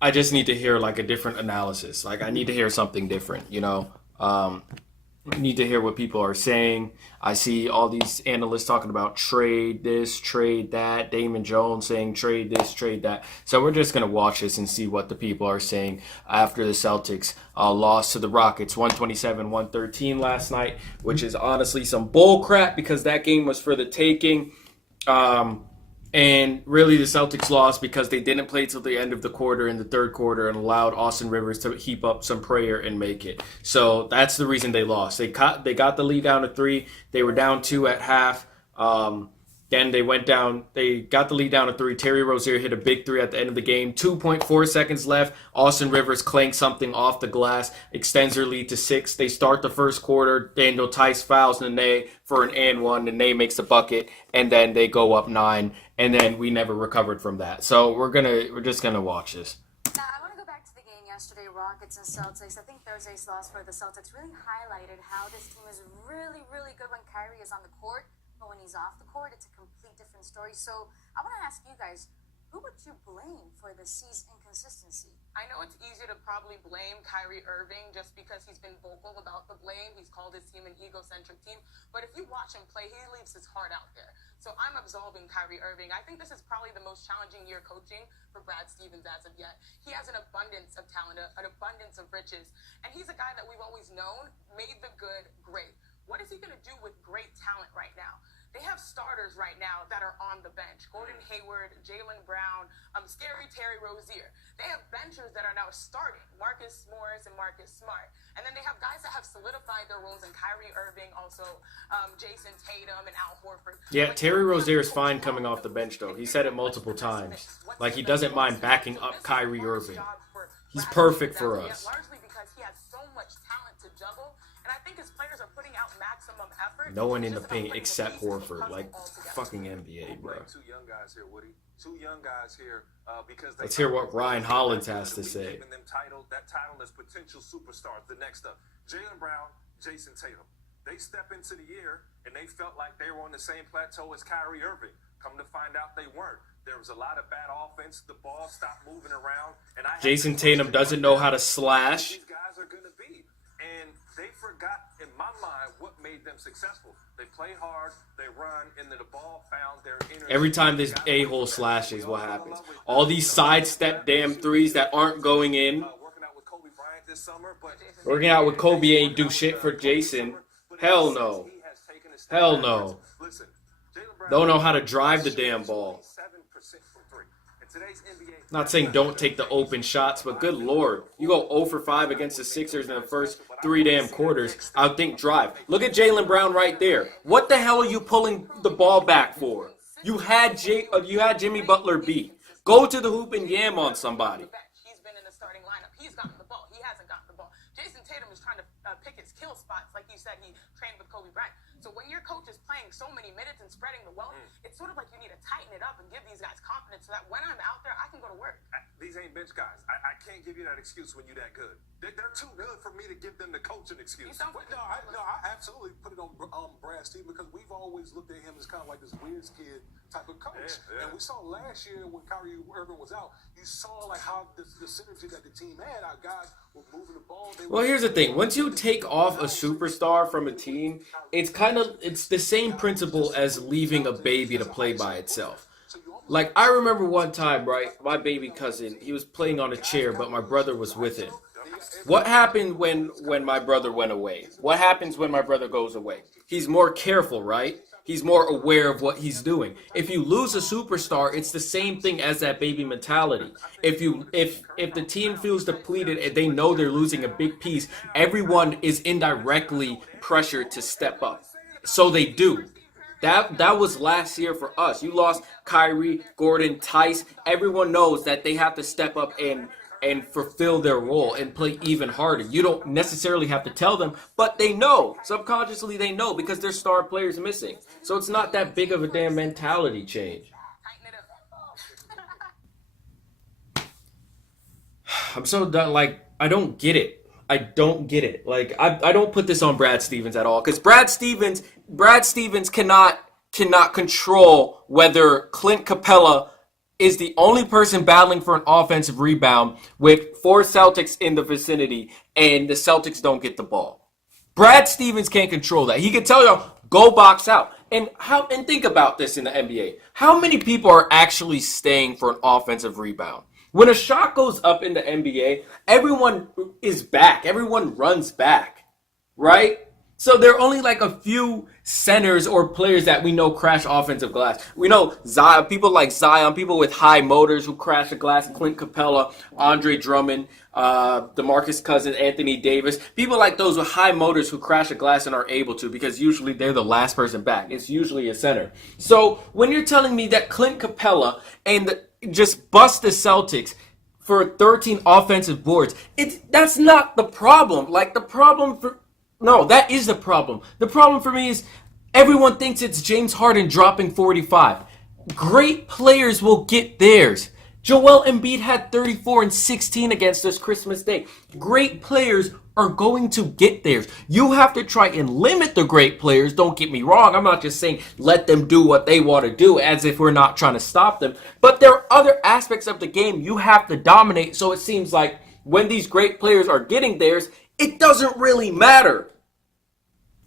I just need to hear like a different analysis. Like I need to hear something different, you know. Need to hear what people are saying. I see all these analysts talking about trade this, trade that. Damon Jones saying trade this, trade that. So we're just gonna watch this and see what the people are saying after the Celtics lost to the Rockets 127-113 last night, which is honestly some bull crap because that game was for the taking. Um, and really, the Celtics lost because they didn't play till the end of the quarter in the third quarter and allowed Austin Rivers to heap up some prayer and make it. So that's the reason they lost. They got the lead down to three. They were down two at half. Then they went down. They got the lead down to three. Terry Rozier hit a big three at the end of the game. 2.4 seconds left. Austin Rivers clanked something off the glass, extends their lead to six. They start the first quarter. Daniel Tice fouls Nene for an and one. Nene makes the bucket, and then they go up nine. And then we never recovered from that. So we're just gonna watch this. Now, I want to go back to the game yesterday, Rockets and Celtics. I think Thursday's loss for the Celtics really highlighted how this team is really, really good when Kyrie is on the court, but when he's off the court, it's a complete different story. So I want to ask you guys, who would you blame for the C's inconsistency? I know it's easy to probably blame Kyrie Irving just because he's been vocal about the blame. He's called his team an egocentric team. But if you watch him play, he leaves his heart out there. So I'm absolving Kyrie Irving. I think this is probably the most challenging year coaching for Brad Stevens as of yet. He has an abundance of talent, an abundance of riches. And he's a guy that we've always known made the good great. What is he going to do with great talent right now? They have starters right now that are on the bench. Gordon Hayward, Jaylen Brown, scary Terry Rozier. They have benchers that are now starting. Marcus Morris and Marcus Smart. And then they have guys that have solidified their roles in Kyrie Irving, also Jason Tatum and Al Horford. Yeah, Terry Rozier is fine coming off the bench though. He said it multiple times. Like he doesn't mind backing up Kyrie Irving. He's perfect for us. Largely because he has so much talent to juggle. And I think his players are putting out maximum effort. No one in the paint except Horford. Like fucking NBA, bro. Two young guys here, Woody. Two young guys here because let's hear what Ryan Hollins has to say. Them that title is potential superstars. The next up, Jaylen Brown, Jason Tatum. They step into the year and they felt like they were on the same plateau as Kyrie Irving. Come to find out they weren't. There was a lot of bad offense. The ball stopped moving around. And Jason Tatum doesn't know how to slash. These guys are going to be. And they forgot, in my mind, what made them successful. They play hard, they run, and then the ball found their energy. Every time this a-hole slashes, what happens? All these sidestep damn threes that aren't going in. Working out with Kobe Bryant this summer, but working out with Kobe ain't do shit for Jason. Hell no. Hell no. Don't know how to drive the damn ball. Not saying don't take the open shots, but good lord. You go 0 for 5 against the Sixers in the first 3 damn quarters. I would think drive. Look at Jaylen Brown right there. What the hell are you pulling the ball back for? You had Jimmy Butler beat. Go to the hoop and yam on somebody. He's been in the starting lineup. He's gotten the ball. He hasn't gotten the ball. Jason Tatum is trying to pick his kill spots. Like you said, he trained with Kobe Bryant. So when your coach is playing so many minutes and spreading the wealth, it's sort of like you need to tighten it up and give these guys confidence so that when I'm out there, I can go to work. These ain't bench guys. I can't give you that excuse when you're that good. They're too good for me to give them the coaching excuse. I absolutely put it on Brad Stevens because we've always looked at him as kind of like this weird kid type of coach. And we saw last year when Kyrie Irving was out, you saw like how the synergy that the team had. Our guys were moving the ball. Well, here's the thing. Once you take off a superstar from a team, it's the same principle as leaving a baby to play by itself. Like, I remember one time, right, my baby cousin, he was playing on a chair, but my brother was with him. What happened when my brother went away? What happens when my brother goes away? He's more careful, right? He's more aware of what he's doing. If you lose a superstar, it's the same thing as that baby mentality. If the team feels depleted and they know they're losing a big piece, everyone is indirectly pressured to step up. So they do. That was last year for us. You lost Kyrie, Gordon, Tice. Everyone knows that they have to step up and fulfill their role and play even harder. You don't necessarily have to tell them, but they know. Subconsciously they know because their star players missing. So it's not that big of a damn mentality change. I'm so done. Like, I don't get it. I don't get it. Like, I don't put this on Brad Stevens at all because Brad Stevens cannot control whether Clint Capella is the only person battling for an offensive rebound with 4 Celtics in the vicinity, and the Celtics don't get the ball. Brad Stevens can't control that. He can tell y'all, go box out. And think about this in the NBA. How many people are actually staying for an offensive rebound? When a shot goes up in the NBA, everyone is back. Everyone runs back, right? So there are only like a few centers or players that we know crash offensive glass. We know Zion, people like Zion, people with high motors who crash the glass, Clint Capella, Andre Drummond, DeMarcus Cousins, Anthony Davis. People like those with high motors who crash the glass and are able to, because usually they're the last person back. It's usually a center. So when you're telling me that Clint Capella and just bust the Celtics for 13 offensive boards, that's not the problem. Like, the problem for... No, that is the problem. The problem for me is everyone thinks it's James Harden dropping 45. Great players will get theirs. Joel Embiid had 34 and 16 against us Christmas Day. Great players are going to get theirs. You have to try and limit the great players. Don't get me wrong. I'm not just saying let them do what they want to do as if we're not trying to stop them. But there are other aspects of the game you have to dominate. So it seems like when these great players are getting theirs, it doesn't really matter.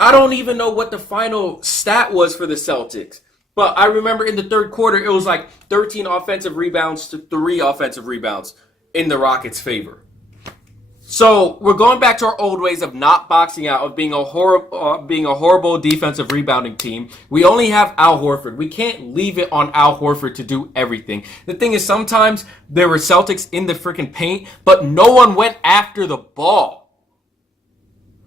I don't even know what the final stat was for the Celtics. But I remember in the third quarter, it was like 13 offensive rebounds to 3 offensive rebounds in the Rockets' favor. So we're going back to our old ways of not boxing out, of being a horrible defensive rebounding team. We only have Al Horford. We can't leave it on Al Horford to do everything. The thing is, sometimes there were Celtics in the freaking paint, but no one went after the ball.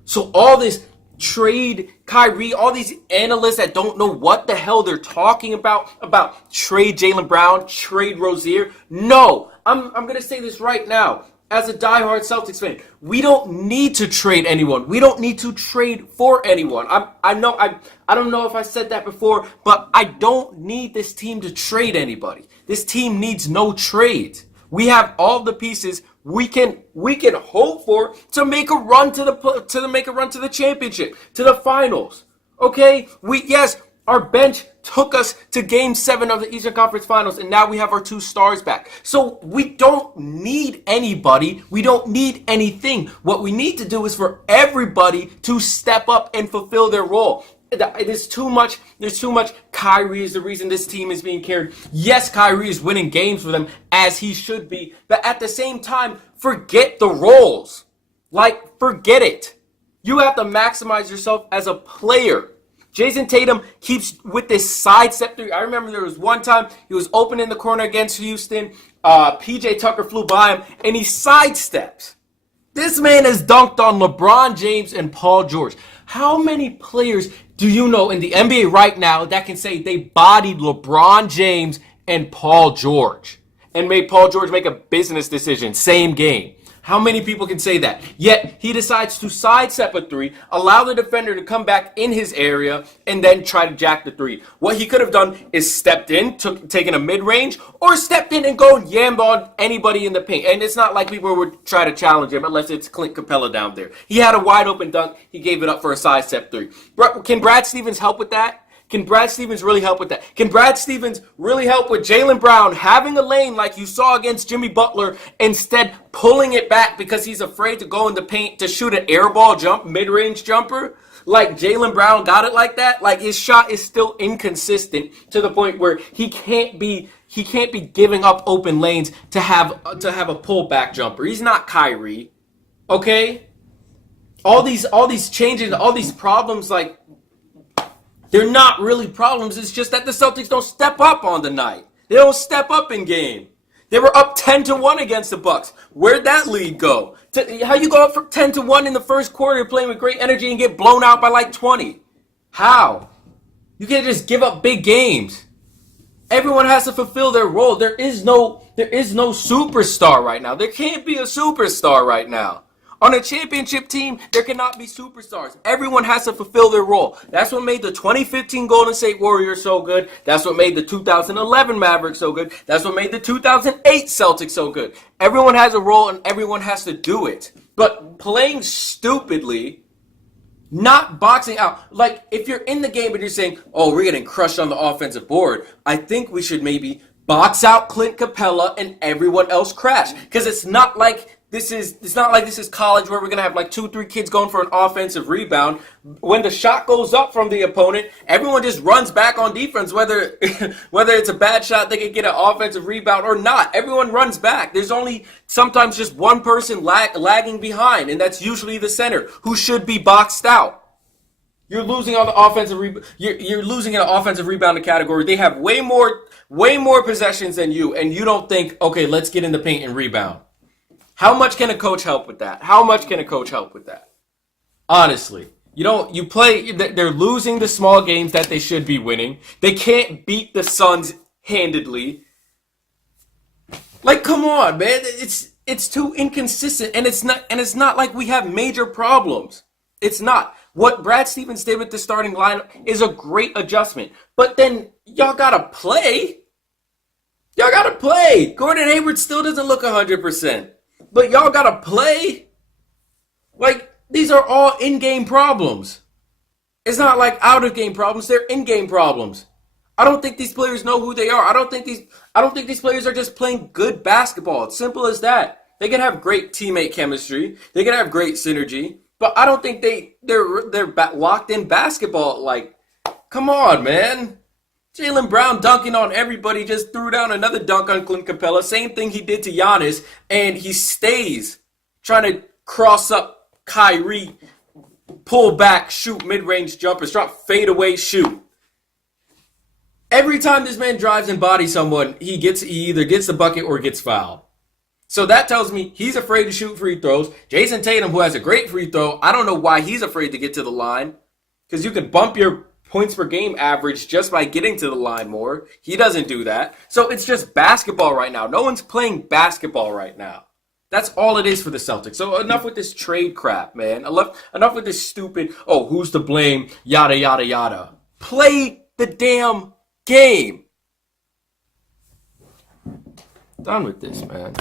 So all this trade Kyrie, all these analysts that don't know what the hell they're talking about trade Jaylen Brown, trade Rozier. No, I'm going to say this right now. As a diehard Celtics fan, we don't need to trade anyone. We don't need to trade for anyone. I don't know if I said that before, but I don't need this team to trade anybody. This team needs no trades. We have all the pieces we can hope for to make a run to the championship, to the finals. Okay? Our bench took us to Game 7 of the Eastern Conference Finals, and now we have our 2 stars back. So we don't need anybody. We don't need anything. What we need to do is for everybody to step up and fulfill their role. There's too much. Kyrie is the reason this team is being carried. Yes, Kyrie is winning games for them, as he should be. But at the same time, forget the roles. Like, forget it. You have to maximize yourself as a player. Jason Tatum keeps with this sidestep 3. I remember there was one time he was open in the corner against Houston. PJ Tucker flew by him, and he sidesteps. This man has dunked on LeBron James and Paul George. How many players do you know in the NBA right now that can say they bodied LeBron James and Paul George and made Paul George make a business decision same game? How many people can say that? Yet he decides to sidestep a 3, allow the defender to come back in his area, and then try to jack the 3. What he could have done is stepped in, taken a mid-range, or stepped in and go and yammed on anybody in the paint. And it's not like people would try to challenge him unless it's Clint Capella down there. He had a wide open dunk. He gave it up for a sidestep 3. Can Brad Stevens help with that? Can Brad Stevens really help with that? Can Brad Stevens really help with Jaylen Brown having a lane like you saw against Jimmy Butler, instead pulling it back because he's afraid to go in the paint to shoot an airball mid-range jumper? Like Jaylen Brown got it like that? Like, his shot is still inconsistent to the point where he can't be giving up open lanes to have a pullback jumper. He's not Kyrie. Okay? All these changes, all these problems, like, they're not really problems. It's just that the Celtics don't step up on the night. They don't step up in game. They were up 10-1 against the Bucks. Where'd that lead go? How you go up for 10-1 in the first quarter playing with great energy and get blown out by like 20? How? You can't just give up big games. Everyone has to fulfill their role. There is no superstar right now. There can't be a superstar right now. On a championship team, there cannot be superstars. Everyone has to fulfill their role. That's what made the 2015 Golden State Warriors so good. That's what made the 2011 Mavericks so good. That's what made the 2008 Celtics so good. Everyone has a role and everyone has to do it. But playing stupidly, not boxing out. Like, if you're in the game and you're saying, oh, we're getting crushed on the offensive board, I think we should maybe box out Clint Capella and everyone else crash. Because it's not like this is college where we're gonna have like 2-3 kids going for an offensive rebound. When the shot goes up from the opponent, everyone just runs back on defense, whether whether it's a bad shot, they can get an offensive rebound or not. Everyone runs back. There's only sometimes just one person lagging behind, and that's usually the center, who should be boxed out. You're losing on the offensive you're losing in an offensive rebounding category. They have way more possessions than you, and you don't think, okay, let's get in the paint and rebound. How much can a coach help with that? How much can a coach help with that? Honestly, they're losing the small games that they should be winning. They can't beat the Suns handedly. Like, come on, man. It's too inconsistent, and it's not like we have major problems. It's not. What Brad Stevens did with the starting lineup is a great adjustment. But then y'all gotta play. Y'all gotta play. Gordon Hayward still doesn't look 100%. But y'all gotta play. Like, these are all in-game problems. It's not like out-of-game problems. They're in-game problems. I don't think these players know who they are. I don't think these players are just playing good basketball. It's simple as that. They can have great teammate chemistry. They can have great synergy. But I don't think they're locked in basketball. Like, come on, man. Jaylen Brown dunking on everybody, just threw down another dunk on Clint Capella. Same thing he did to Giannis, and he stays trying to cross up Kyrie, pull back, shoot mid-range jumpers, drop fadeaway, shoot. Every time this man drives and bodies someone, he either gets the bucket or gets fouled. So that tells me he's afraid to shoot free throws. Jason Tatum, who has a great free throw, I don't know why he's afraid to get to the line, because you can bump your points per game average just by getting to the line more. He doesn't do that. So it's just basketball right now. No one's playing basketball right now. That's all it is for the Celtics. So enough with this trade crap, man. Enough with this stupid, oh, who's to blame, yada, yada, yada. Play the damn game. Done with this, man.